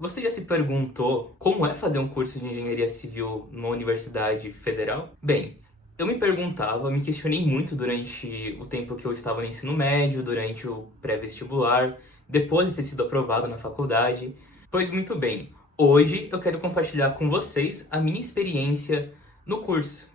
Você já se perguntou como é fazer um curso de engenharia civil numa universidade federal? Bem, eu me perguntava, me questionei muito durante o tempo que eu estava no ensino médio, durante o pré-vestibular, depois de ter sido aprovado na faculdade. Pois muito bem, hoje eu quero compartilhar com vocês a minha experiência no curso.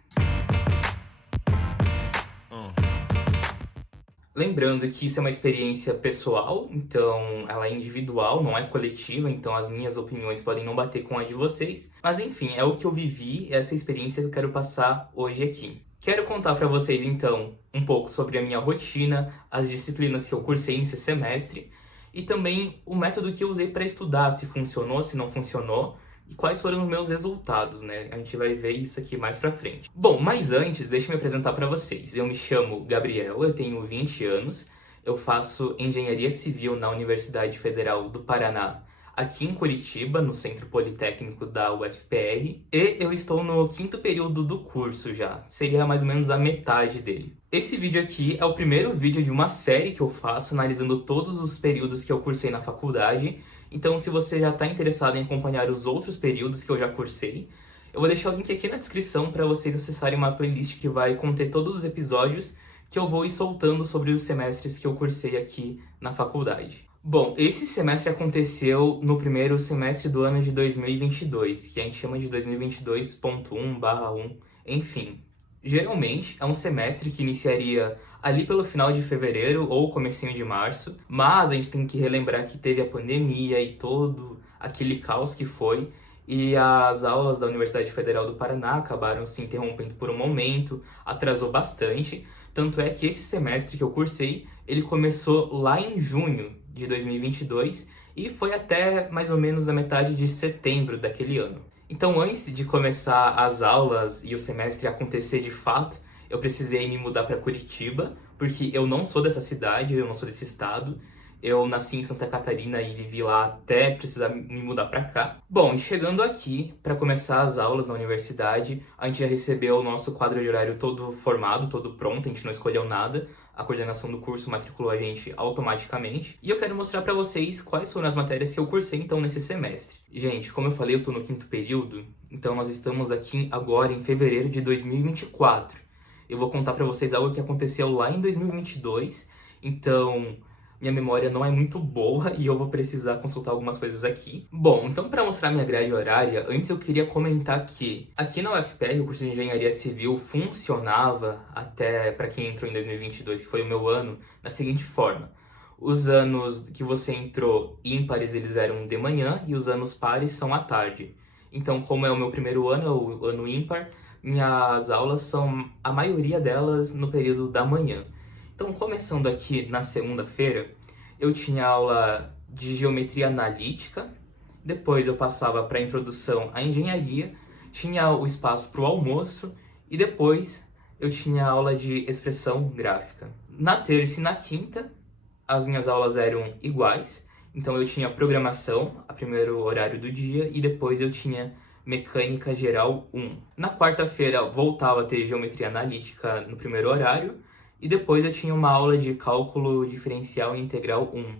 Lembrando que isso é uma experiência pessoal, então ela é individual, não é coletiva, então as minhas opiniões podem não bater com a de vocês. Mas enfim, é o que eu vivi, essa experiência que eu quero passar hoje aqui. Quero contar para vocês então um pouco sobre a minha rotina, as disciplinas que eu cursei nesse semestre e também o método que eu usei para estudar, se funcionou, se não funcionou e quais foram os meus resultados, né? A gente vai ver isso aqui mais pra frente. Bom, mas antes, deixa eu me apresentar pra vocês. Eu me chamo Gabriel, eu tenho 20 anos, eu faço engenharia civil na Universidade Federal do Paraná, aqui em Curitiba, no Centro Politécnico da UFPR, e eu estou no quinto período do curso já, seria mais ou menos a metade dele. Esse vídeo aqui é o primeiro vídeo de uma série que eu faço analisando todos os períodos que eu cursei na faculdade. Então, se você já está interessado em acompanhar os outros períodos que eu já cursei, eu vou deixar o link aqui na descrição para vocês acessarem uma playlist que vai conter todos os episódios que eu vou ir soltando sobre os semestres que eu cursei aqui na faculdade. Bom, esse semestre aconteceu no primeiro semestre do ano de 2022, que a gente chama de 2022.1/1, enfim. Geralmente é um semestre que iniciaria ali pelo final de fevereiro ou comecinho de março, mas a gente tem que relembrar que teve a pandemia e todo aquele caos que foi, e as aulas da Universidade Federal do Paraná acabaram se interrompendo por um momento, atrasou bastante, tanto é que esse semestre que eu cursei, ele começou lá em junho de 2022 e foi até mais ou menos a metade de setembro daquele ano. Então, antes de começar as aulas e o semestre acontecer de fato, eu precisei me mudar para Curitiba, porque eu não sou dessa cidade, eu não sou desse estado. Eu nasci em Santa Catarina e vivi lá até precisar me mudar para cá. Bom, e chegando aqui para começar as aulas na universidade, a gente já recebeu o nosso quadro de horário todo formado, todo pronto, a gente não escolheu nada. A coordenação do curso matriculou a gente automaticamente. E eu quero mostrar para vocês quais foram as matérias que eu cursei então nesse semestre. Gente, como eu falei, eu tô no quinto período, então nós estamos aqui agora em fevereiro de 2024. Eu vou contar para vocês algo que aconteceu lá em 2022, então minha memória não é muito boa e eu vou precisar consultar algumas coisas aqui. Bom, então para mostrar minha grade horária, antes eu queria comentar que aqui na UFPR o curso de Engenharia Civil funcionava até para quem entrou em 2022, que foi o meu ano, da seguinte forma. Os anos que você entrou ímpares, eles eram de manhã e os anos pares são à tarde. Então, como é o meu primeiro ano, é o ano ímpar, minhas aulas são, a maioria delas, no período da manhã. Então, começando aqui na segunda-feira, eu tinha aula de geometria analítica, depois eu passava para a introdução à engenharia, tinha o espaço para o almoço e depois eu tinha aula de expressão gráfica. Na terça e na quinta, as minhas aulas eram iguais, então eu tinha programação, a primeiro horário do dia, e depois eu tinha mecânica geral 1. Na quarta-feira voltava a ter geometria analítica no primeiro horário, e depois eu tinha uma aula de cálculo diferencial e integral 1,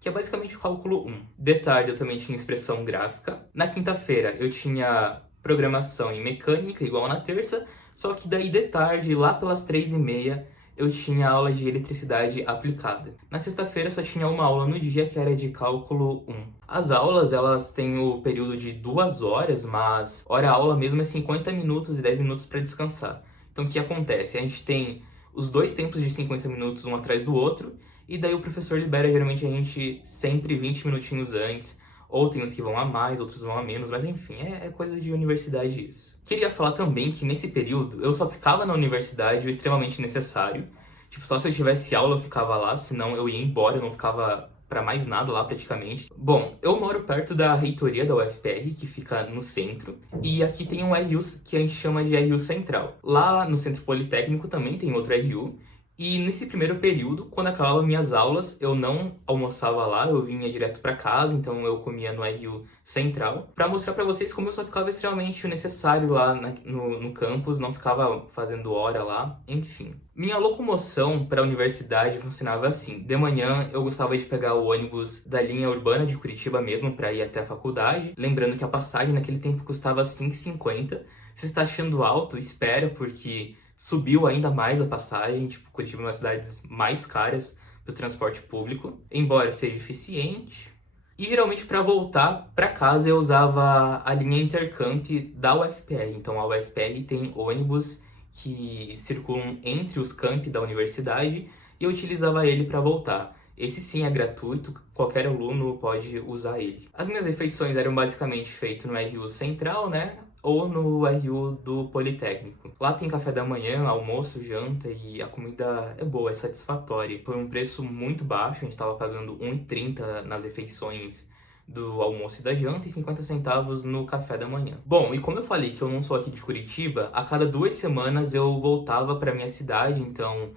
que é basicamente o cálculo 1. De tarde eu também tinha expressão gráfica. Na quinta-feira eu tinha programação e mecânica, igual na terça, só que daí de tarde, lá pelas 3h30, eu tinha aula de eletricidade aplicada. Na sexta-feira só tinha uma aula no dia que era de cálculo 1. As aulas, elas têm o período de 2 horas, mas hora-aula mesmo é 50 minutos e 10 minutos para descansar. Então o que acontece? A gente tem os dois tempos de 50 minutos um atrás do outro, e daí o professor libera geralmente a gente sempre 20 minutinhos antes, ou tem uns que vão a mais, outros vão a menos, mas enfim, é coisa de universidade isso. Queria falar também que nesse período eu só ficava na universidade o extremamente necessário. Tipo, só se eu tivesse aula eu ficava lá, senão eu ia embora, eu não ficava pra mais nada lá praticamente. Bom, eu moro perto da reitoria da UFPR, que fica no centro, e aqui tem um RU que a gente chama de RU Central. Lá no Centro Politécnico também tem outro RU, E nesse primeiro período, quando acabava minhas aulas, eu não almoçava lá, eu vinha direto para casa, então eu comia no RU Central, para mostrar para vocês como eu só ficava extremamente necessário lá no campus, não ficava fazendo hora lá, enfim. Minha locomoção para a universidade funcionava assim. De manhã eu gostava de pegar o ônibus da linha urbana de Curitiba mesmo para ir até a faculdade, lembrando que a passagem naquele tempo custava 5,50. Se está achando alto, espera, porque subiu ainda mais a passagem, tipo, Curitiba é uma das cidades mais caras do transporte público, embora seja eficiente. E geralmente para voltar para casa eu usava a linha Intercamp da UFPR. Então a UFPR tem ônibus que circulam entre os campi da universidade e eu utilizava ele para voltar. Esse sim é gratuito, qualquer aluno pode usar ele. As minhas refeições eram basicamente feitas no RU Central, né? Ou no RU do Politécnico. Lá tem café da manhã, almoço, janta e a comida é boa, é satisfatória. Por um preço muito baixo, a gente estava pagando R$ 1,30 nas refeições do almoço e da janta e 50 centavos no café da manhã. Bom, e como eu falei que eu não sou aqui de Curitiba, a cada 2 semanas eu voltava para minha cidade, então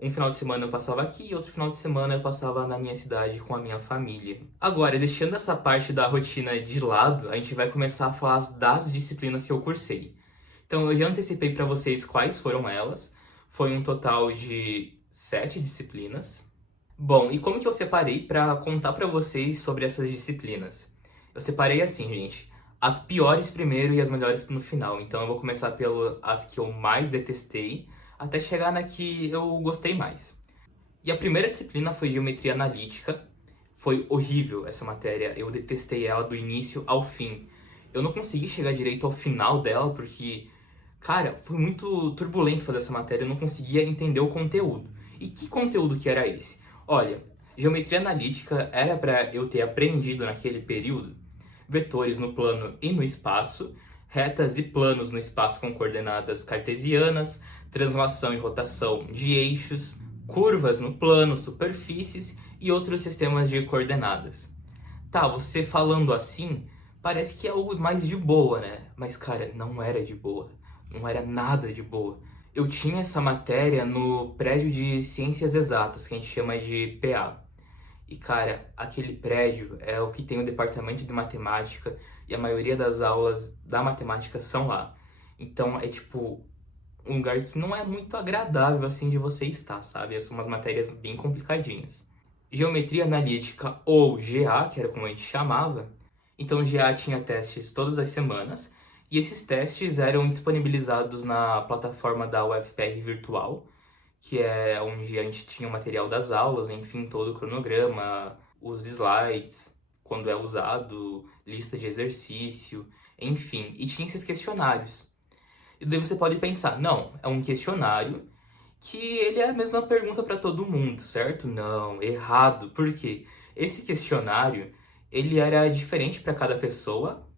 um final de semana eu passava aqui e outro final de semana eu passava na minha cidade com a minha família. Agora, deixando essa parte da rotina de lado, a gente vai começar a falar das disciplinas que eu cursei. Então, eu já antecipei para vocês quais foram elas. Foi um total de 7 disciplinas. Bom, e como que eu separei para contar para vocês sobre essas disciplinas? Eu separei assim, gente, as piores primeiro e as melhores no final. Então eu vou começar pelas que eu mais detestei, até chegar na que eu gostei mais. E a primeira disciplina foi Geometria Analítica. Foi horrível essa matéria, eu detestei ela do início ao fim. Eu não consegui chegar direito ao final dela porque, cara, foi muito turbulento fazer essa matéria, eu não conseguia entender o conteúdo. E que conteúdo que era esse? Olha, geometria analítica era para eu ter aprendido naquele período vetores no plano e no espaço, retas e planos no espaço com coordenadas cartesianas, translação e rotação de eixos, curvas no plano, superfícies e outros sistemas de coordenadas. Tá, você falando assim, parece que é algo mais de boa, né? Mas, cara, não era de boa. Não era nada de boa. Eu tinha essa matéria no prédio de ciências exatas, que a gente chama de PA. E, cara, aquele prédio é o que tem o departamento de matemática e a maioria das aulas da matemática são lá. Então, é tipo um lugar que não é muito agradável assim de você estar, sabe? São umas matérias bem complicadinhas. Geometria analítica ou GA, que era como a gente chamava. Então, GA tinha testes todas as semanas e esses testes eram disponibilizados na plataforma da UFPR Virtual, que é onde a gente tinha o material das aulas, enfim, todo o cronograma, os slides, quando é usado, lista de exercício, enfim, e tinha esses questionários. E daí você pode pensar, não, é um questionário que ele é a mesma pergunta para todo mundo, certo? Não, errado. Por quê? Esse questionário, ele era diferente para cada pessoa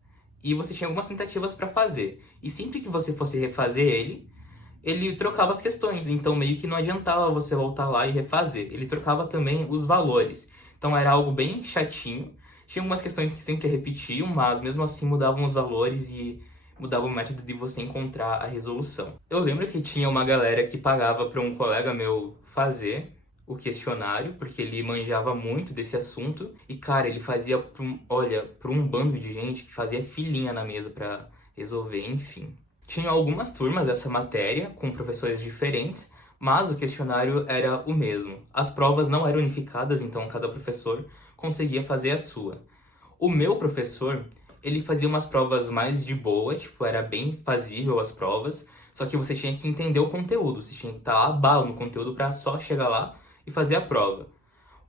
e você tinha algumas tentativas para fazer. E sempre que você fosse refazer ele trocava as questões, então meio que não adiantava você voltar lá e refazer. Ele trocava também os valores. Então era algo bem chatinho. Tinha algumas questões que sempre repetiam, mas mesmo assim mudavam os valores e mudava o método de você encontrar a resolução. Eu lembro que tinha uma galera que pagava para um colega meu fazer o questionário, porque ele manjava muito desse assunto. E, cara, ele fazia, olha, para um bando de gente que fazia filinha na mesa para resolver, enfim. Tinha algumas turmas dessa matéria, com professores diferentes, mas o questionário era o mesmo. As provas não eram unificadas, então cada professor conseguia fazer a sua. O meu professor, ele fazia umas provas mais de boa, tipo, era bem fazível as provas, só que você tinha que entender o conteúdo, você tinha que estar lá bala no conteúdo para só chegar lá e fazer a prova.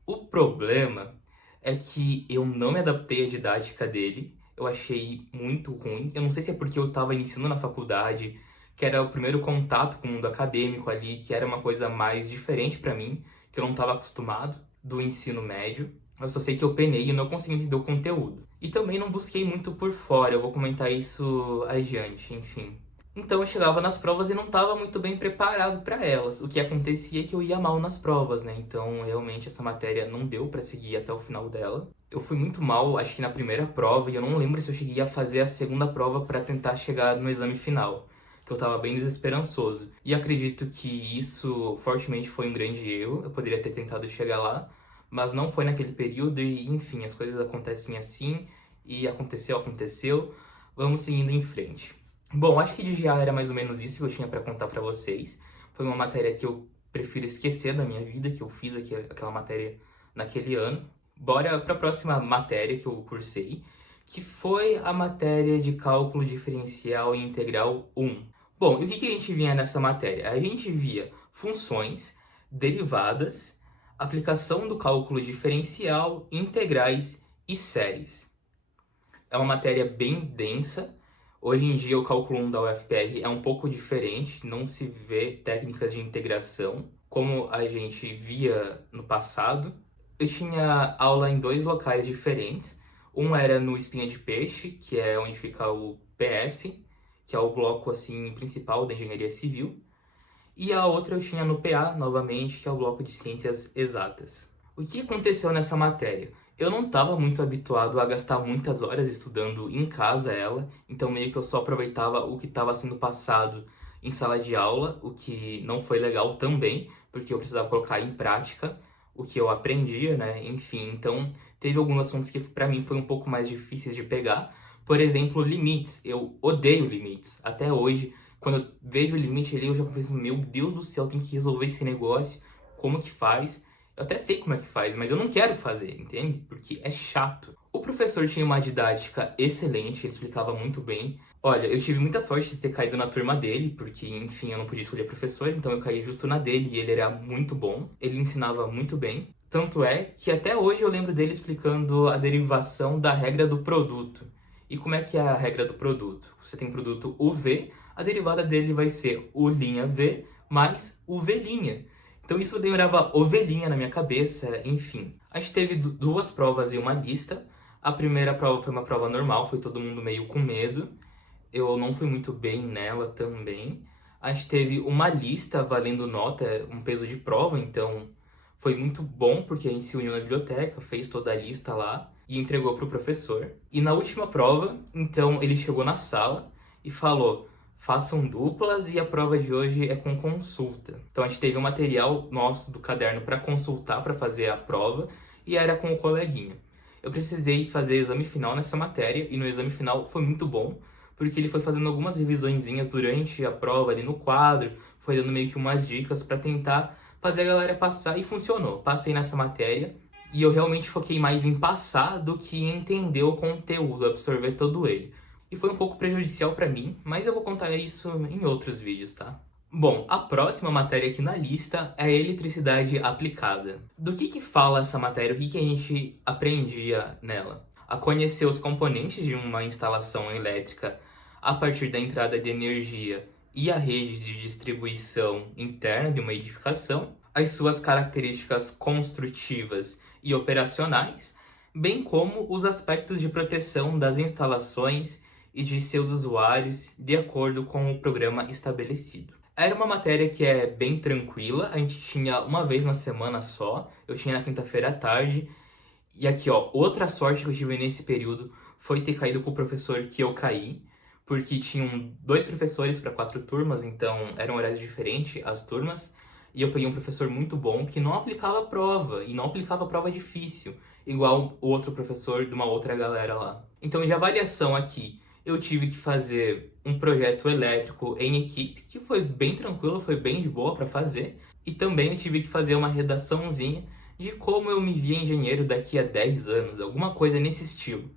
O problema é que eu não me adaptei à didática dele, eu achei muito ruim. Eu não sei se é porque eu estava iniciando na faculdade, que era o primeiro contato com o mundo acadêmico ali, que era uma coisa mais diferente para mim, que eu não estava acostumado do ensino médio. Eu só sei que eu penei e não consegui entender o conteúdo. E também não busquei muito por fora, eu vou comentar isso adiante, enfim. Então eu chegava nas provas e não estava muito bem preparado para elas. O que acontecia é que eu ia mal nas provas, né? Então realmente essa matéria não deu para seguir até o final dela. Eu fui muito mal, acho que na primeira prova, e eu não lembro se eu cheguei a fazer a segunda prova para tentar chegar no exame final. que eu tava bem desesperançoso. E acredito que isso fortemente foi um grande erro, eu poderia ter tentado chegar lá, mas não foi naquele período e, enfim, as coisas acontecem assim, e aconteceu, vamos seguindo em frente. Bom, acho que já era mais ou menos isso que eu tinha pra contar pra vocês. Foi uma matéria que eu prefiro esquecer da minha vida, que eu fiz aquela matéria naquele ano. Bora para a próxima matéria que eu cursei, que foi a matéria de cálculo diferencial e integral 1. Bom, e o que a gente via nessa matéria? A gente via funções, derivadas, aplicação do cálculo diferencial, integrais e séries. É uma matéria bem densa. Hoje em dia o cálculo 1 da UFPR é um pouco diferente, não se vê técnicas de integração como a gente via no passado. Eu tinha aula em 2 locais diferentes. Um era no Espinha de Peixe, que é onde fica o PF, que é o bloco assim principal da engenharia civil. E a outra eu tinha no PA, novamente, que é o bloco de ciências exatas. O que aconteceu nessa matéria? Eu não estava muito habituado a gastar muitas horas estudando em casa ela, então meio que eu só aproveitava o que estava sendo passado em sala de aula, o que não foi legal também, porque eu precisava colocar em prática o que eu aprendia, né? Enfim, então teve alguns assuntos que para mim foi um pouco mais difíceis de pegar. Por exemplo, limites. Eu odeio limites. Até hoje, quando eu vejo o limite ali, eu já penso, meu Deus do céu, tem que resolver esse negócio. Como que faz? Eu até sei como é que faz, mas eu não quero fazer, entende? Porque é chato. O professor tinha uma didática excelente, ele explicava muito bem. Olha, eu tive muita sorte de ter caído na turma dele, porque, enfim, eu não podia escolher professor, então eu caí justo na dele e ele era muito bom. Ele ensinava muito bem. Tanto é que até hoje eu lembro dele explicando a derivação da regra do produto. E como é que é a regra do produto? Você tem produto UV, a derivada dele vai ser U'(V) mais UV'. Então isso lembrava ovelhinha na minha cabeça, enfim. A gente teve 2 provas e uma lista. A primeira prova foi uma prova normal, foi todo mundo meio com medo. Eu não fui muito bem nela também. A gente teve uma lista valendo nota, um peso de prova, então foi muito bom porque a gente se uniu na biblioteca, fez toda a lista lá e entregou para o professor. E na última prova, então ele chegou na sala e falou: façam duplas e a prova de hoje é com consulta. Então a gente teve um material nosso do caderno para consultar, para fazer a prova, e era com o coleguinha. Eu precisei fazer exame final nessa matéria e no exame final foi muito bom, porque ele foi fazendo algumas revisõezinhas durante a prova ali no quadro, foi dando meio que umas dicas para tentar fazer a galera passar e funcionou. Passei nessa matéria e eu realmente foquei mais em passar do que em entender o conteúdo, absorver todo ele. E foi um pouco prejudicial para mim, mas eu vou contar isso em outros vídeos, tá? Bom, a próxima matéria aqui na lista é eletricidade aplicada. Do que fala essa matéria? O que a gente aprendia nela? A conhecer os componentes de uma instalação elétrica a partir da entrada de energia e a rede de distribuição interna de uma edificação, as suas características construtivas e operacionais, bem como os aspectos de proteção das instalações e de seus usuários de acordo com o programa estabelecido. Era uma matéria que é bem tranquila, a gente tinha uma vez na semana só, eu tinha na quinta-feira à tarde, e aqui ó, outra sorte que eu tive nesse período foi ter caído com o professor que eu caí, porque tinham 2 professores para 4 turmas, então eram horários diferentes as turmas, e eu peguei um professor muito bom que não aplicava prova, e não aplicava prova difícil, igual o outro professor de uma outra galera lá. Então de avaliação aqui, eu tive que fazer um projeto elétrico em equipe, que foi bem tranquilo, foi bem de boa para fazer. E também eu tive que fazer uma redaçãozinha de como eu me via engenheiro daqui a 10 anos, alguma coisa nesse estilo.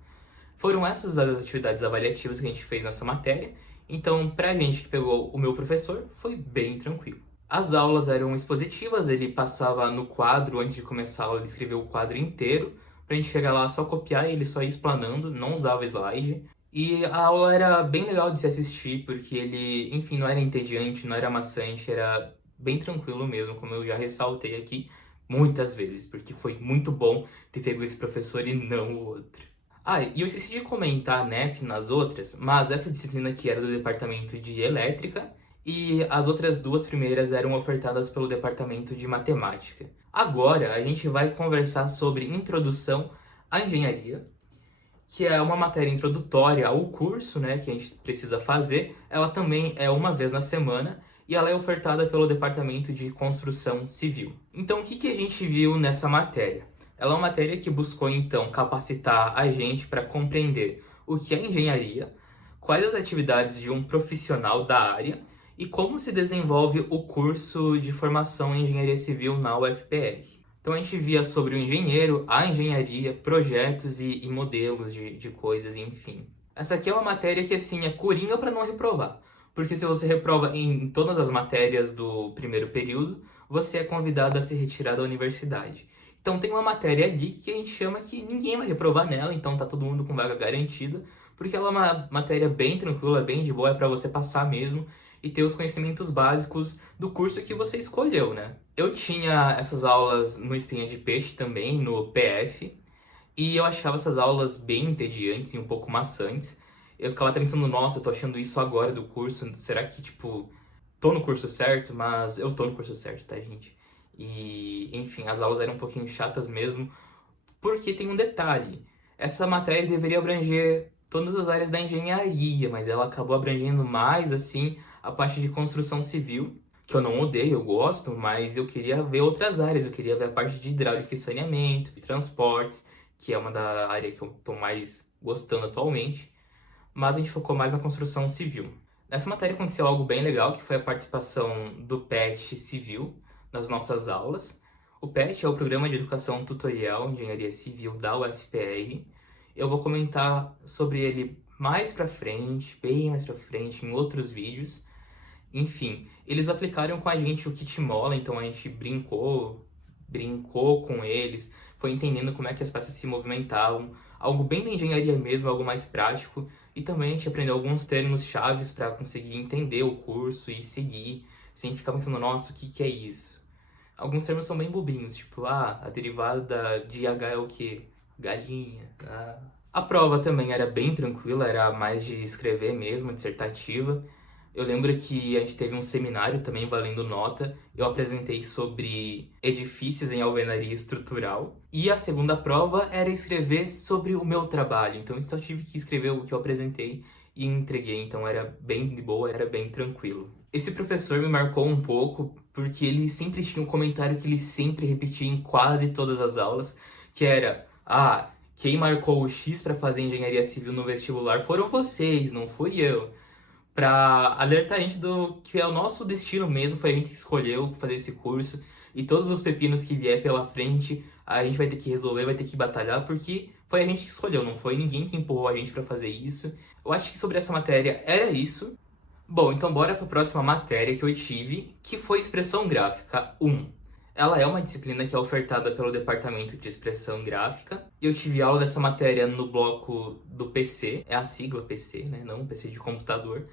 Foram essas as atividades avaliativas que a gente fez nessa matéria, então pra gente que pegou o meu professor, foi bem tranquilo. As aulas eram expositivas, ele passava no quadro, antes de começar a aula ele escreveu o quadro inteiro, pra gente chegar lá só copiar e ele só ia explanando, não usava slide. E a aula era bem legal de se assistir, porque ele, enfim, não era entediante, não era maçante, era bem tranquilo mesmo, como eu já ressaltei aqui muitas vezes, porque foi muito bom ter pego esse professor e não o outro. Ah, e eu esqueci de comentar nessa e nas outras, mas essa disciplina aqui era do departamento de elétrica e as outras 2 primeiras eram ofertadas pelo departamento de matemática. Agora a gente vai conversar sobre introdução à engenharia, que é uma matéria introdutória ao curso, né, que a gente precisa fazer. Ela também é uma vez na semana e ela é ofertada pelo Departamento de Construção Civil. Então, o que que a gente viu nessa matéria? Ela é uma matéria que buscou, então, capacitar a gente para compreender o que é engenharia, quais as atividades de um profissional da área e como se desenvolve o curso de formação em engenharia civil na UFPR. Então a gente via sobre o engenheiro, a engenharia, projetos e modelos de coisas, enfim. Essa aqui é uma matéria que, assim, é coringa para não reprovar. Porque se você reprova em todas as matérias do primeiro período, você é convidado a se retirar da universidade. Então tem uma matéria ali que a gente chama que ninguém vai reprovar nela, então tá todo mundo com vaga garantida, porque ela é uma matéria bem tranquila, bem de boa, é para você passar mesmo e ter os conhecimentos básicos do curso que você escolheu, né? Eu tinha essas aulas no Espinha de Peixe também, no PF, e eu achava essas aulas bem entediantes e um pouco maçantes. Eu ficava pensando, nossa, eu tô achando isso agora do curso, será que, tipo, tô no curso certo? Mas eu tô no curso certo, tá, gente? E, enfim, as aulas eram um pouquinho chatas mesmo, porque tem um detalhe. Essa matéria deveria abranger todas as áreas da engenharia, mas ela acabou abrangendo mais, assim, a parte de construção civil, que eu não odeio, eu gosto, mas eu queria ver outras áreas. Eu queria ver a parte de hidráulica e saneamento, de transportes, que é uma da área que eu tô mais gostando atualmente, mas a gente focou mais na construção civil. Nessa matéria aconteceu algo bem legal, que foi a participação do PET Civil nas nossas aulas. O PET é o Programa de Educação Tutorial em Engenharia Civil da UFPR. Eu vou comentar sobre ele mais pra frente, bem mais pra frente, em outros vídeos. Enfim, eles aplicaram com a gente o kit mola, então a gente brincou com eles, foi entendendo como é que as peças se movimentavam, algo bem da engenharia mesmo, algo mais prático, e também a gente aprendeu alguns termos chaves para conseguir entender o curso e seguir, sem ficar pensando, nossa, o que que é isso? Alguns termos são bem bobinhos, tipo, a derivada de H é o quê? Galinha. Ah. A prova também era bem tranquila, era mais de escrever mesmo, dissertativa. Eu lembro que a gente teve um seminário também valendo nota. Eu apresentei sobre edifícios em alvenaria estrutural. E a segunda prova era escrever sobre o meu trabalho. Então eu só tive que escrever o que eu apresentei e entreguei. Então era bem de boa, era bem tranquilo. Esse professor me marcou um pouco porque ele sempre tinha um comentário que ele sempre repetia em quase todas as aulas, que era: "Ah, quem marcou o X para fazer engenharia civil no vestibular foram vocês, não fui eu." Pra alertar a gente do que é o nosso destino mesmo, foi a gente que escolheu fazer esse curso e todos os pepinos que vier pela frente, a gente vai ter que resolver, vai ter que batalhar, porque foi a gente que escolheu, não foi ninguém que empurrou a gente pra fazer isso. Eu acho que sobre essa matéria era isso. Bom, então bora para a próxima matéria que eu tive, que foi Expressão Gráfica 1. Ela é uma disciplina que é ofertada pelo Departamento de Expressão Gráfica. Eu tive aula dessa matéria no bloco do PC, é a sigla PC, né? Não PC de computador.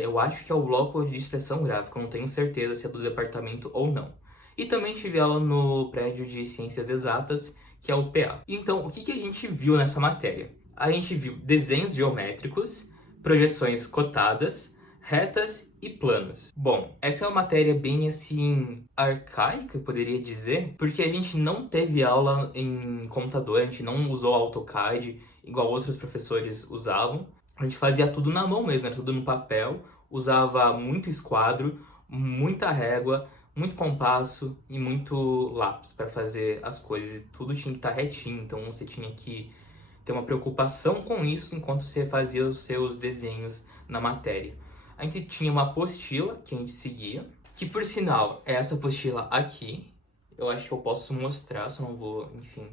Eu acho que é o bloco de Expressão Gráfica, eu não tenho certeza se é do departamento ou não. E também tive aula no prédio de Ciências Exatas, que é o PA. Então, o que que a gente viu nessa matéria? A gente viu desenhos geométricos, projeções cotadas, retas e planos. Bom, essa é uma matéria bem assim arcaica, eu poderia dizer, porque a gente não teve aula em computador, a gente não usou AutoCAD igual outros professores usavam. A gente fazia tudo na mão mesmo, era tudo no papel, usava muito esquadro, muita régua, muito compasso e muito lápis para fazer as coisas. E tudo tinha que estar retinho, então você tinha que ter uma preocupação com isso enquanto você fazia os seus desenhos na matéria. A gente tinha uma apostila que a gente seguia, que por sinal é essa apostila aqui. Eu acho que eu posso mostrar, só não vou, enfim.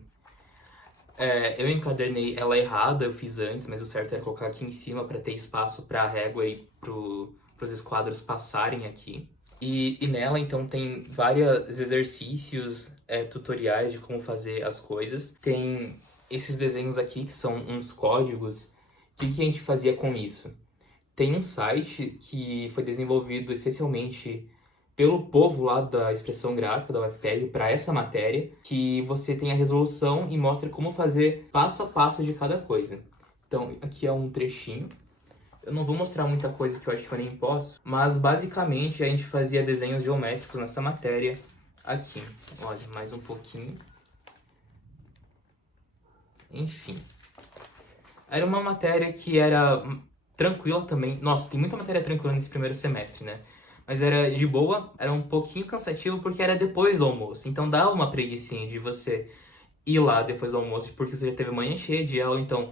Eu encadernei ela errada, eu fiz antes, mas o certo era colocar aqui em cima para ter espaço para a régua e pros esquadros passarem aqui. E nela, então, tem vários exercícios, tutoriais de como fazer as coisas. Tem esses desenhos aqui, que são uns códigos. O que a gente fazia com isso? Tem um site que foi desenvolvido especialmente pelo povo lá da expressão gráfica da UFPR para essa matéria, que você tem a resolução e mostra como fazer passo a passo de cada coisa. Então, aqui é um trechinho. Eu não vou mostrar muita coisa que eu acho que eu nem posso, mas basicamente a gente fazia desenhos geométricos nessa matéria aqui. Olha, mais um pouquinho. Enfim. Era uma matéria que era tranquila também. Nossa, tem muita matéria tranquila nesse primeiro semestre, né? Mas era de boa, era um pouquinho cansativo porque era depois do almoço. Então dava uma preguicinha de você ir lá depois do almoço, porque você já teve manhã cheia de aula, então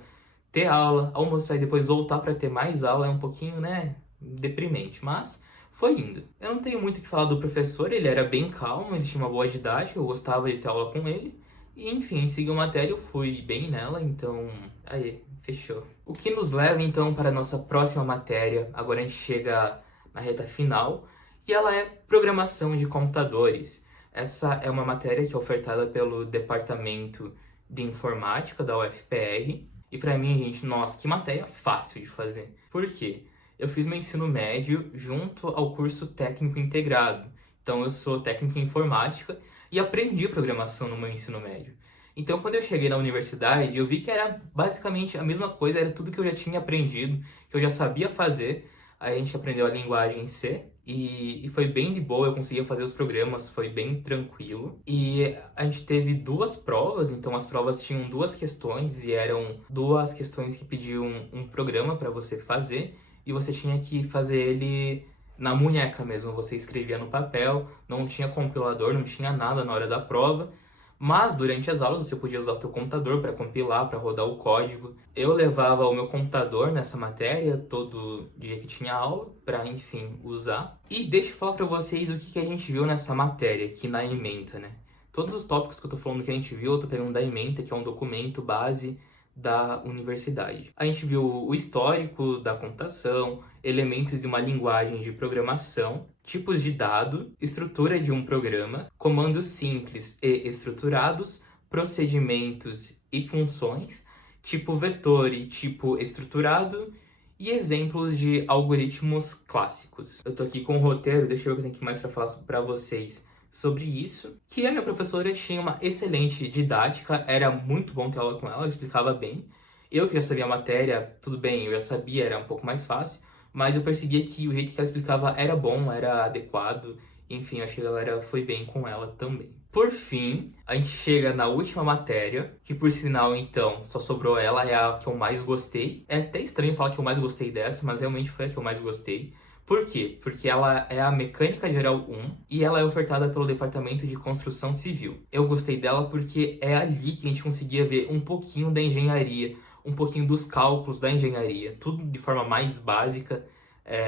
ter aula, almoçar e depois voltar para ter mais aula é um pouquinho, né, deprimente, mas foi indo. Eu não tenho muito o que falar do professor, ele era bem calmo, ele tinha uma boa didática, eu gostava de ter aula com ele. E enfim, segui a matéria, eu fui bem nela, então aí, fechou. O que nos leva então para a nossa próxima matéria. Agora a gente chega na reta final, e ela é programação de computadores. Essa é uma matéria que é ofertada pelo Departamento de Informática da UFPR. E pra mim, gente, nossa, que matéria fácil de fazer. Por quê? Eu fiz meu ensino médio junto ao curso técnico integrado. Então eu sou técnico em informática e aprendi programação no meu ensino médio. Então quando eu cheguei na universidade, eu vi que era basicamente a mesma coisa, era tudo que eu já tinha aprendido, que eu já sabia fazer. Aí a gente aprendeu a linguagem C e foi bem de boa, eu conseguia fazer os programas, foi bem tranquilo. E a gente teve duas provas, então as provas tinham duas questões e eram duas questões que pediam um programa para você fazer e você tinha que fazer ele na munheca mesmo, você escrevia no papel, não tinha compilador, não tinha nada na hora da prova. Mas durante as aulas você podia usar o teu computador para compilar, para rodar o código. Eu levava o meu computador nessa matéria todo dia que tinha aula, para enfim usar. E deixa eu falar para vocês o que a gente viu nessa matéria aqui na ementa, né? Todos os tópicos que eu tô falando que a gente viu, eu tô pegando da ementa, que é um documento base da universidade. A gente viu o histórico da computação, elementos de uma linguagem de programação, tipos de dado, estrutura de um programa, comandos simples e estruturados, procedimentos e funções, tipo vetor e tipo estruturado, e exemplos de algoritmos clássicos. Eu tô aqui com o roteiro, deixa eu ver o que eu tenho mais para falar para vocês sobre isso, que a minha professora tinha uma excelente didática, era muito bom ter aula com ela, ela explicava bem. Eu que já sabia a matéria, tudo bem, eu já sabia, era um pouco mais fácil, mas eu percebia que o jeito que ela explicava era bom, era adequado, enfim, acho que a galera foi bem com ela também. Por fim, a gente chega na última matéria, que por sinal, então, só sobrou ela, é a que eu mais gostei. É até estranho falar que eu mais gostei dessa, mas realmente foi a que eu mais gostei. Por quê? Porque ela é a Mecânica Geral 1 e ela é ofertada pelo Departamento de Construção Civil. Eu gostei dela porque é ali que a gente conseguia ver um pouquinho da engenharia, um pouquinho dos cálculos da engenharia, tudo de forma mais básica,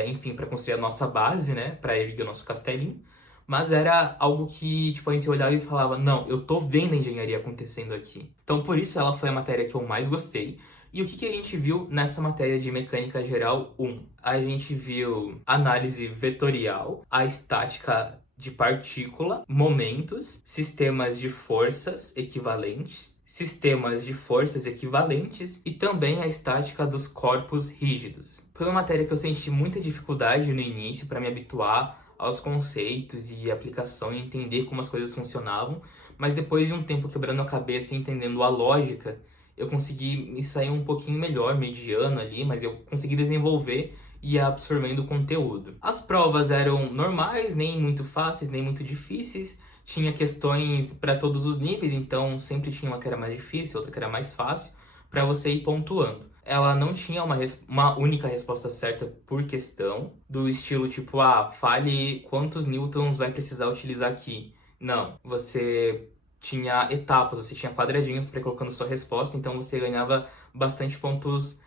enfim, para construir a nossa base, né, para erguer o nosso castelinho. Mas era algo que, tipo, a gente olhava e falava, não, eu tô vendo a engenharia acontecendo aqui. Então, por isso ela foi a matéria que eu mais gostei. E o que a gente viu nessa matéria de Mecânica Geral 1? A gente viu análise vetorial, a estática de partícula, momentos, sistemas de forças equivalentes, sistemas de forças equivalentes e também a estática dos corpos rígidos. Foi uma matéria que eu senti muita dificuldade no início para me habituar aos conceitos e aplicação e entender como as coisas funcionavam, mas depois de um tempo quebrando a cabeça e entendendo a lógica, eu consegui me sair um pouquinho melhor, mediano ali, mas eu consegui desenvolver e ir absorvendo o conteúdo. As provas eram normais, nem muito fáceis, nem muito difíceis. Tinha questões para todos os níveis, então sempre tinha uma que era mais difícil, outra que era mais fácil, para você ir pontuando. Ela não tinha uma única resposta certa por questão, do estilo tipo, fale quantos newtons vai precisar utilizar aqui. Não, você tinha etapas, você tinha quadradinhos para ir colocando sua resposta, então você ganhava bastante pontos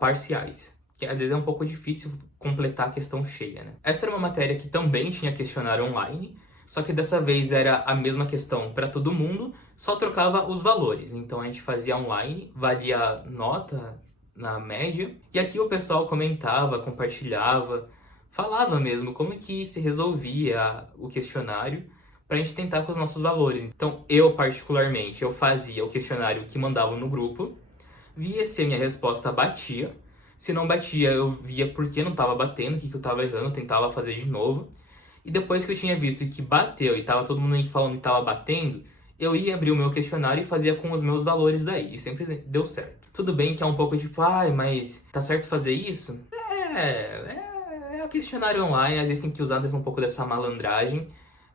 parciais, que às vezes é um pouco difícil completar a questão cheia, né? Essa era uma matéria que também tinha questionário online, só que dessa vez era a mesma questão para todo mundo, só trocava os valores. Então a gente fazia online, valia nota na média, e aqui o pessoal comentava, compartilhava, falava mesmo como que se resolvia o questionário para a gente tentar com os nossos valores. Então eu particularmente, eu fazia o questionário que mandavam no grupo, via se a minha resposta batia. Se não batia, eu via por que não estava batendo, o que eu estava errando, tentava fazer de novo. E depois que eu tinha visto que bateu e tava todo mundo aí falando que tava batendo, eu ia abrir o meu questionário e fazia com os meus valores daí. E sempre deu certo. Tudo bem que é um pouco tipo, mas tá certo fazer isso? É questionário online, às vezes tem que usar um pouco dessa malandragem.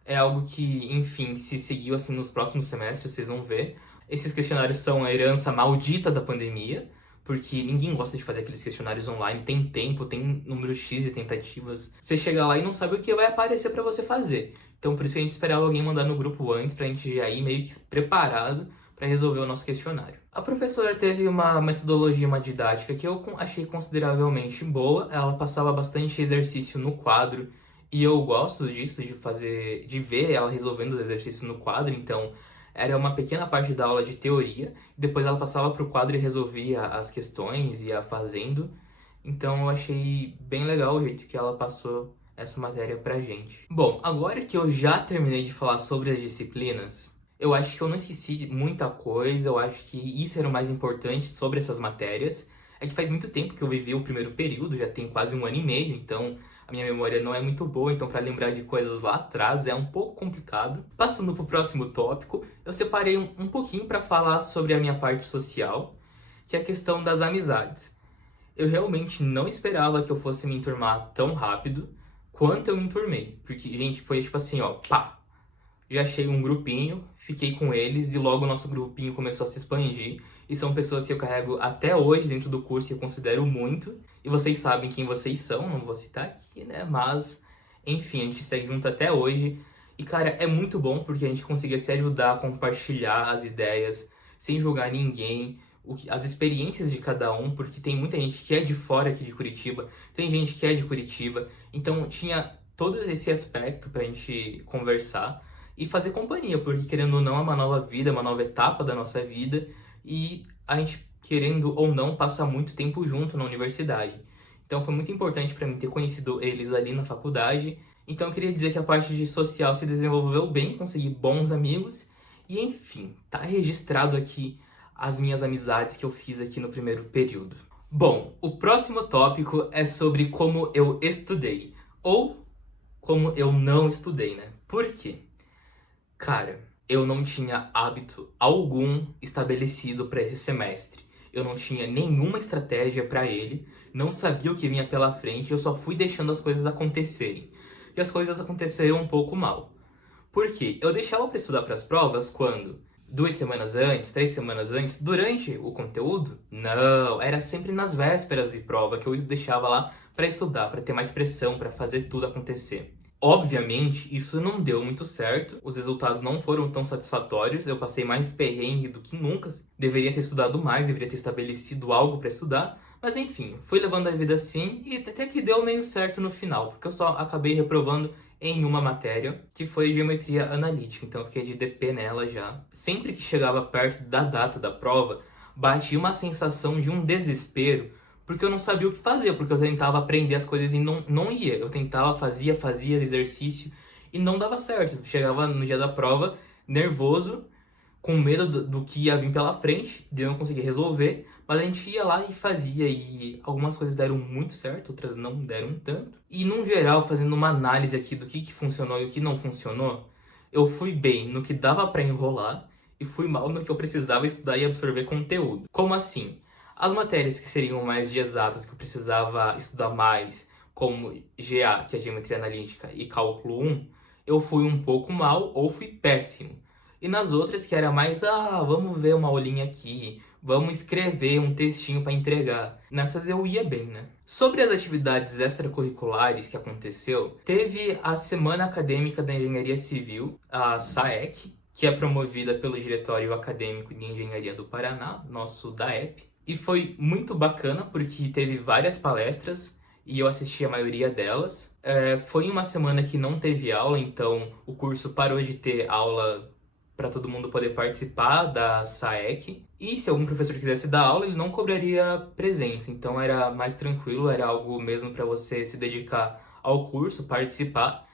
É algo que, enfim, se seguiu assim nos próximos semestres, vocês vão ver. Esses questionários são a herança maldita da pandemia, porque ninguém gosta de fazer aqueles questionários online, tem tempo, tem número X de tentativas. Você chega lá e não sabe o que vai aparecer pra você fazer. Então por isso que a gente esperava alguém mandar no grupo antes, pra gente já ir meio que preparado para resolver o nosso questionário. A professora teve uma metodologia, uma didática que eu achei consideravelmente boa. Ela passava bastante exercício no quadro e eu gosto disso, de ver ela resolvendo os exercícios no quadro. Então era uma pequena parte da aula de teoria, depois ela passava para o quadro e resolvia as questões, ia fazendo. Então eu achei bem legal o jeito que ela passou essa matéria pra gente. Bom, agora que eu já terminei de falar sobre as disciplinas, eu acho que eu não esqueci de muita coisa, eu acho que isso era o mais importante sobre essas matérias. É que faz muito tempo que eu vivi o primeiro período, já tem quase um ano e meio, então a minha memória não é muito boa, então para lembrar de coisas lá atrás é um pouco complicado. Passando para o próximo tópico, eu separei um pouquinho para falar sobre a minha parte social, que é a questão das amizades. Eu realmente não esperava que eu fosse me enturmar tão rápido quanto eu me enturmei, porque, gente, foi tipo assim, ó, pá, já achei um grupinho, fiquei com eles e logo o nosso grupinho começou a se expandir. E são pessoas que eu carrego até hoje dentro do curso e eu considero muito. E vocês sabem quem vocês são, não vou citar aqui, né? Mas, enfim, a gente segue junto até hoje. E, cara, é muito bom porque a gente conseguia se ajudar, compartilhar as ideias, sem julgar ninguém, as experiências de cada um, porque tem muita gente que é de fora aqui de Curitiba, tem gente que é de Curitiba. Então, tinha todo esse aspecto pra gente conversar e fazer companhia, porque querendo ou não é uma nova vida, uma nova etapa da nossa vida e a gente, querendo ou não, passa muito tempo junto na universidade. Então foi muito importante para mim ter conhecido eles ali na faculdade. Então eu queria dizer que a parte de social se desenvolveu bem, consegui bons amigos e enfim, tá registrado aqui as minhas amizades que eu fiz aqui no primeiro período. Bom, o próximo tópico é sobre como eu estudei ou como eu não estudei, né? Por quê? Cara, eu não tinha hábito algum estabelecido para esse semestre. Eu não tinha nenhuma estratégia para ele, não sabia o que vinha pela frente, eu só fui deixando as coisas acontecerem. E as coisas aconteceram um pouco mal. Por quê? Eu deixava para estudar para as provas quando? 2 semanas antes, 3 semanas antes, durante o conteúdo? Não, era sempre nas vésperas de prova que eu deixava lá para estudar, para ter mais pressão, para fazer tudo acontecer. Obviamente, isso não deu muito certo, os resultados não foram tão satisfatórios, eu passei mais perrengue do que nunca. Deveria ter estudado mais, deveria ter estabelecido algo para estudar, mas enfim, fui levando a vida assim e até que deu meio certo no final, porque eu só acabei reprovando em uma matéria, que foi geometria analítica, então eu fiquei de DP nela já. Sempre que chegava perto da data da prova, batia uma sensação de um desespero, porque eu não sabia o que fazer, porque eu tentava aprender as coisas e não ia. Eu tentava, fazia exercício e não dava certo. Chegava no dia da prova, nervoso, com medo do que ia vir pela frente, de eu não conseguir resolver, mas a gente ia lá e fazia, e algumas coisas deram muito certo, outras não deram tanto. E, num geral, fazendo uma análise aqui do que funcionou e o que não funcionou, eu fui bem no que dava pra enrolar e fui mal no que eu precisava estudar e absorver conteúdo. Como assim? As matérias que seriam mais de exatas, que eu precisava estudar mais, como GA, que é Geometria Analítica, e Cálculo 1, eu fui um pouco mal ou fui péssimo. E nas outras que era mais, vamos ver uma aulinha aqui, vamos escrever um textinho para entregar. Nessas eu ia bem, né? Sobre as atividades extracurriculares que aconteceu, teve a Semana Acadêmica da Engenharia Civil, a SAEC, que é promovida pelo Diretório Acadêmico de Engenharia do Paraná, nosso DAEP. E foi muito bacana porque teve várias palestras e eu assisti a maioria delas. Foi uma semana que não teve aula, então o curso parou de ter aula para todo mundo poder participar da SAEC. E se algum professor quisesse dar aula, ele não cobraria presença. Então era mais tranquilo, era algo mesmo para você se dedicar ao curso, participar.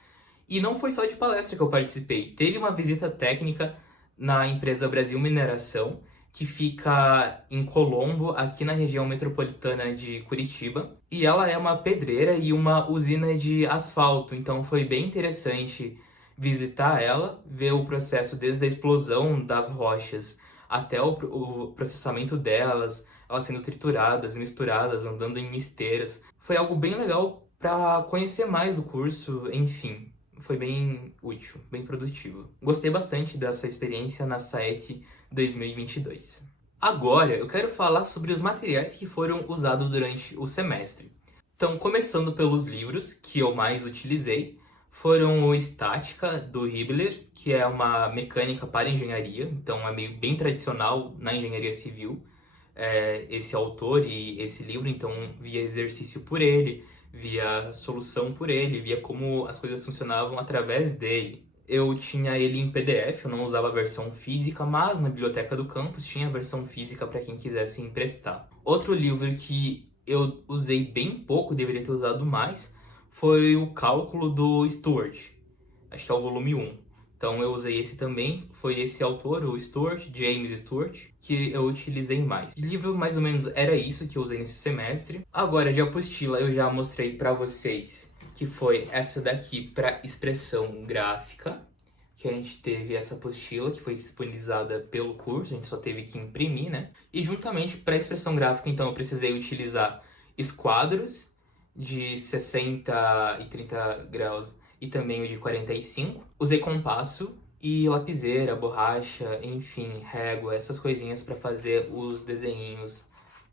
E não foi só de palestra que eu participei. Teve uma visita técnica na empresa Brasil Mineração, que fica em Colombo, aqui na região metropolitana de Curitiba. E ela é uma pedreira e uma usina de asfalto, então foi bem interessante visitar ela, ver o processo desde a explosão das rochas até o processamento delas, elas sendo trituradas, misturadas, andando em esteiras. Foi algo bem legal para conhecer mais do curso, enfim. Foi bem útil, bem produtivo. Gostei bastante dessa experiência na SAEC 2022. Agora eu quero falar sobre os materiais que foram usados durante o semestre. Então, começando pelos livros que eu mais utilizei, foram o Estática, do Hibbeler, que é uma mecânica para engenharia, então é meio bem tradicional na engenharia civil, esse autor e esse livro, então via exercício por ele, via solução por ele, via como as coisas funcionavam através dele. Eu tinha ele em PDF, eu não usava a versão física, mas na biblioteca do campus tinha a versão física para quem quisesse emprestar. Outro livro que eu usei bem pouco, deveria ter usado mais, foi o Cálculo do Stuart. Acho que é o volume 1. Então eu usei esse também, foi esse autor, o Stuart, James Stuart, que eu utilizei mais. De livro, mais ou menos, era isso que eu usei nesse semestre. Agora, de apostila, eu já mostrei para vocês que foi essa daqui para expressão gráfica, que a gente teve essa apostila que foi disponibilizada pelo curso, a gente só teve que imprimir, né? E juntamente para expressão gráfica, então eu precisei utilizar esquadros de 60 e 30 graus e também o de 45. Usei compasso e lapiseira, borracha, enfim, régua, essas coisinhas para fazer os desenhinhos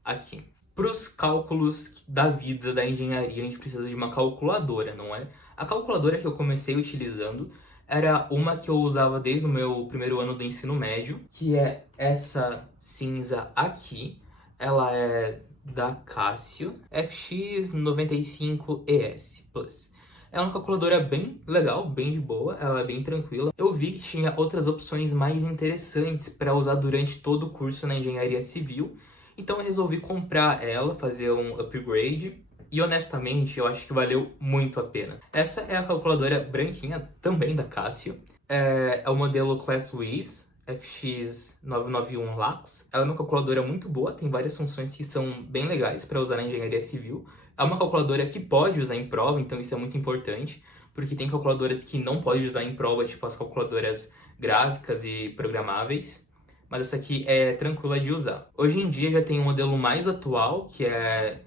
aqui. Para os cálculos da vida da engenharia, a gente precisa de uma calculadora, não é? A calculadora que eu comecei utilizando era uma que eu usava desde o meu primeiro ano do ensino médio, que é essa cinza aqui. Ela é da Casio FX95ES Plus. É uma calculadora bem legal, bem de boa, ela é bem tranquila. Eu vi que tinha outras opções mais interessantes para usar durante todo o curso na engenharia civil, então eu resolvi comprar ela, fazer um upgrade, e honestamente eu acho que valeu muito a pena. Essa é a calculadora branquinha, também da Casio. É o modelo ClassWiz FX991 Lux. Ela é uma calculadora muito boa, tem várias funções que são bem legais para usar na engenharia civil. É uma calculadora que pode usar em prova, então isso é muito importante, porque tem calculadoras que não pode usar em prova, tipo as calculadoras gráficas e programáveis, mas essa aqui é tranquila de usar. Hoje em dia já tem um modelo mais atual, que é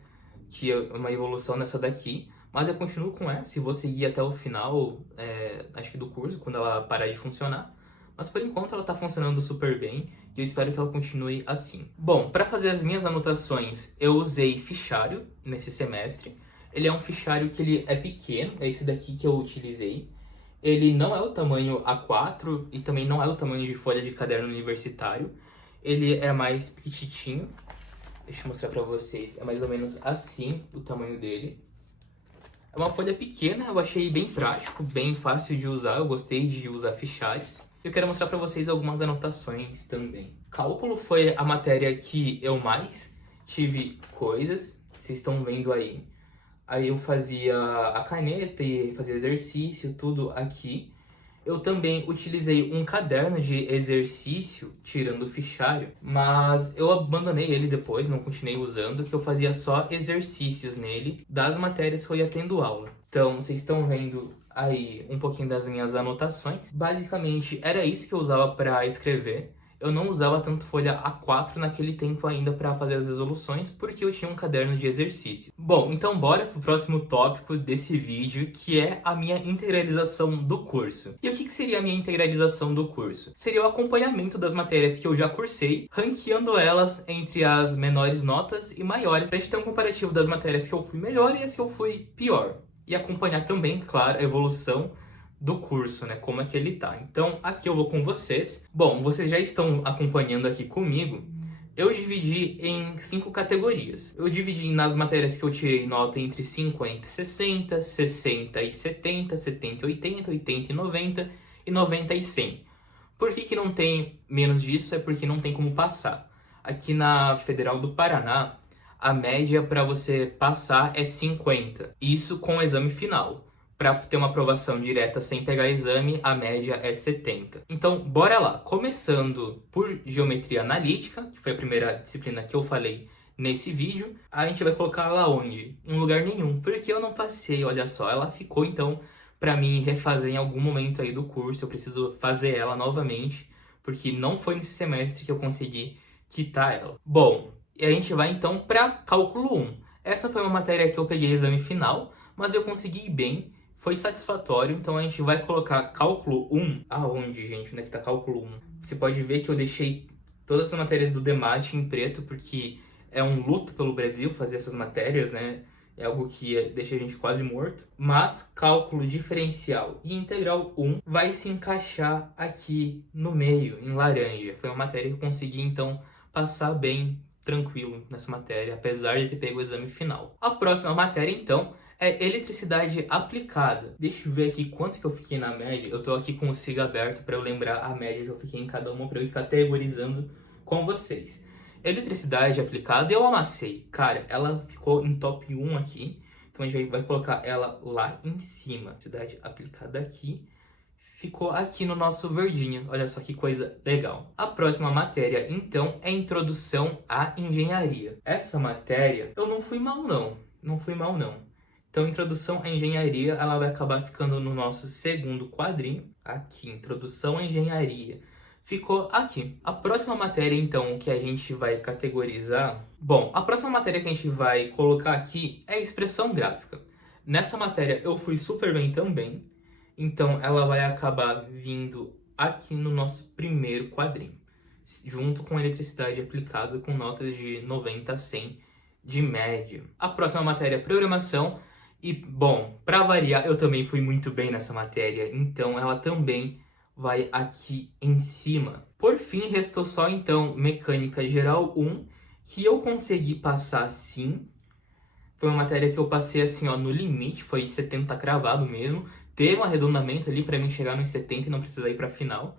uma evolução nessa daqui, mas eu continuo com essa e vou seguir até o final, acho que do curso, quando ela parar de funcionar. Mas por enquanto ela está funcionando super bem e eu espero que ela continue assim. Bom, para fazer as minhas anotações, eu usei fichário nesse semestre. Ele é um fichário que ele é pequeno, é esse daqui que eu utilizei. Ele não é o tamanho A4 e também não é o tamanho de folha de caderno universitário. Ele é mais petitinho. Deixa eu mostrar pra vocês. É mais ou menos assim o tamanho dele. É uma folha pequena, eu achei bem prático, bem fácil de usar. Eu gostei de usar fichários. Eu quero mostrar pra vocês algumas anotações também. Cálculo foi a matéria que eu mais tive coisas. Vocês estão vendo aí. Aí eu fazia a caneta e fazia exercício, tudo aqui. Eu também utilizei um caderno de exercício, tirando o fichário, mas eu abandonei ele depois, não continuei usando, que eu fazia só exercícios nele das matérias que eu ia tendo aula. Então, vocês estão vendo aí um pouquinho das minhas anotações. Basicamente, era isso que eu usava para escrever. Eu não usava tanto folha A4 naquele tempo ainda para fazer as resoluções, porque eu tinha um caderno de exercício. Bom, então bora pro próximo tópico desse vídeo, que é a minha integralização do curso. E o que seria a minha integralização do curso? Seria o acompanhamento das matérias que eu já cursei, ranqueando elas entre as menores notas e maiores, pra gente ter um comparativo das matérias que eu fui melhor e as que eu fui pior. E acompanhar também, claro, a evolução do curso, né? Como é que ele tá. Então, aqui eu vou com vocês. Bom, vocês já estão acompanhando aqui comigo. Eu dividi em 5 categorias. Eu dividi nas matérias que eu tirei nota entre 50 e 60, 60 e 70, 70 e 80, 80 e 90 e 90 e 100. Por que não tem menos disso? É porque não tem como passar. Aqui na Federal do Paraná, a média para você passar é 50. Isso com o exame final. Para ter uma aprovação direta sem pegar exame, a média é 70. Então, bora lá. Começando por geometria analítica, que foi a primeira disciplina que eu falei nesse vídeo, a gente vai colocar ela onde? Em lugar nenhum, porque eu não passei, olha só. Ela ficou, então, para mim refazer em algum momento aí do curso. Eu preciso fazer ela novamente, porque não foi nesse semestre que eu consegui quitar ela. Bom, e a gente vai então para cálculo 1. Essa foi uma matéria que eu peguei exame final, mas eu consegui ir bem. Foi satisfatório, então a gente vai colocar cálculo 1. Aonde, gente? Onde é que tá cálculo 1? Você pode ver que eu deixei todas as matérias do DEMAT em preto, porque é um luto pelo Brasil fazer essas matérias, né? É algo que deixa a gente quase morto. Mas cálculo diferencial e integral 1 vai se encaixar aqui no meio, em laranja. Foi uma matéria que eu consegui, então, passar bem tranquilo nessa matéria, apesar de ter pego o exame final. A próxima matéria, então, é eletricidade aplicada. Deixa eu ver aqui quanto que eu fiquei na média. Eu tô aqui com o SIGA aberto para eu lembrar a média que eu fiquei em cada uma, para eu ir categorizando com vocês. Eletricidade aplicada eu amassei. Cara, ela ficou em top 1 aqui. Então a gente vai colocar ela lá em cima. Eletricidade aplicada aqui. Ficou aqui no nosso verdinho. Olha só que coisa legal. A próxima matéria, então, é Introdução à Engenharia. Essa matéria, eu não fui mal, não. Não fui mal, não. Então, Introdução à Engenharia, ela vai acabar ficando no nosso segundo quadrinho. Aqui, Introdução à Engenharia. Ficou aqui. A próxima matéria, então, que a gente vai categorizar... Bom, a próxima matéria que a gente vai colocar aqui é Expressão Gráfica. Nessa matéria, eu fui super bem também. Então, ela vai acabar vindo aqui no nosso primeiro quadrinho, junto com eletricidade aplicada com notas de 90 a 100 de média. A próxima matéria é Programação. E, bom, para variar, eu também fui muito bem nessa matéria, então ela também vai aqui em cima. Por fim, restou só, então, Mecânica Geral 1, que eu consegui passar sim. Foi uma matéria que eu passei assim, ó, no limite, foi 70 cravado mesmo. Teve um arredondamento ali para mim chegar nos 70 e não precisar ir para final.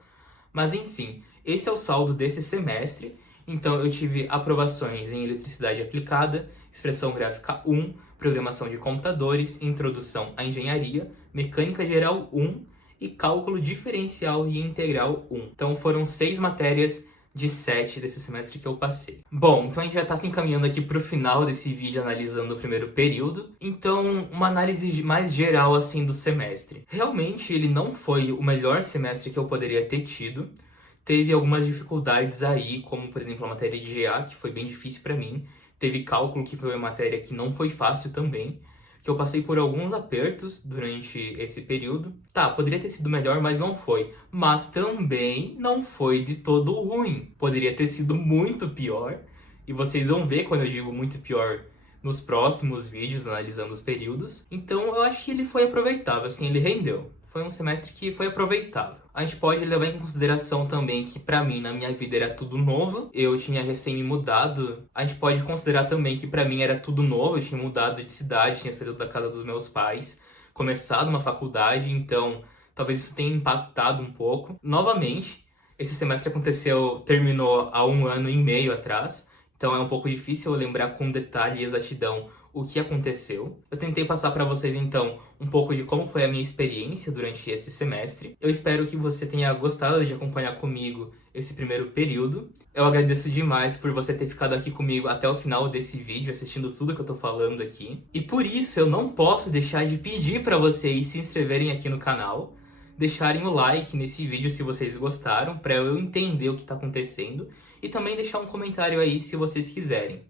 Mas enfim, esse é o saldo desse semestre. Então eu tive aprovações em Eletricidade Aplicada, Expressão Gráfica 1, Programação de Computadores, Introdução à Engenharia, Mecânica Geral 1 e Cálculo Diferencial e Integral 1. Então foram 6 matérias de 7 desse semestre que eu passei. Bom, então a gente já está se encaminhando aqui para o final desse vídeo analisando o primeiro período. Então, uma análise mais geral assim do semestre. Realmente ele não foi o melhor semestre que eu poderia ter tido. Teve algumas dificuldades aí, como por exemplo a matéria de GA, que foi bem difícil para mim. Teve cálculo, que foi uma matéria que não foi fácil também, que eu passei por alguns apertos durante esse período. Tá, poderia ter sido melhor, mas não foi. Mas também não foi de todo ruim. Poderia ter sido muito pior. E vocês vão ver quando eu digo muito pior nos próximos vídeos, analisando os períodos. Então eu acho que ele foi aproveitável, assim, ele rendeu. Foi um semestre que foi aproveitável. A gente pode levar em consideração também que pra mim, na minha vida, era tudo novo. Eu tinha recém me mudado. A gente pode considerar também que pra mim era tudo novo. Eu tinha mudado de cidade, tinha saído da casa dos meus pais, começado uma faculdade, então talvez isso tenha impactado um pouco. Novamente, esse semestre terminou há 1 ano e meio atrás. Então é um pouco difícil eu lembrar com detalhe e exatidão o que aconteceu. Eu tentei passar para vocês, então, um pouco de como foi a minha experiência durante esse semestre. Eu espero que você tenha gostado de acompanhar comigo esse primeiro período. Eu agradeço demais por você ter ficado aqui comigo até o final desse vídeo, assistindo tudo que eu tô falando aqui. E por isso eu não posso deixar de pedir para vocês se inscreverem aqui no canal, deixarem o like nesse vídeo se vocês gostaram, para eu entender o que está acontecendo, e também deixar um comentário aí se vocês quiserem.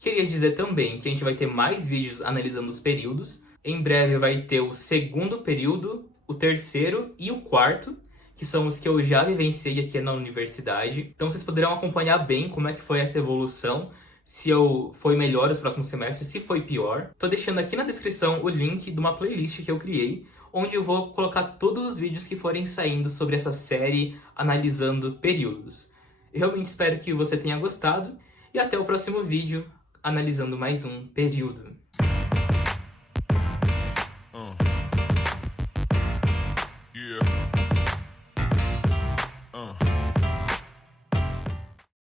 Queria dizer também que a gente vai ter mais vídeos analisando os períodos. Em breve vai ter o segundo período, o terceiro e o quarto, que são os que eu já vivenciei aqui na universidade. Então vocês poderão acompanhar bem como é que foi essa evolução, se foi melhor os próximos semestres, se foi pior. Tô deixando aqui na descrição o link de uma playlist que eu criei, onde eu vou colocar todos os vídeos que forem saindo sobre essa série analisando períodos. Eu realmente espero que você tenha gostado e até o próximo vídeo analisando mais um período.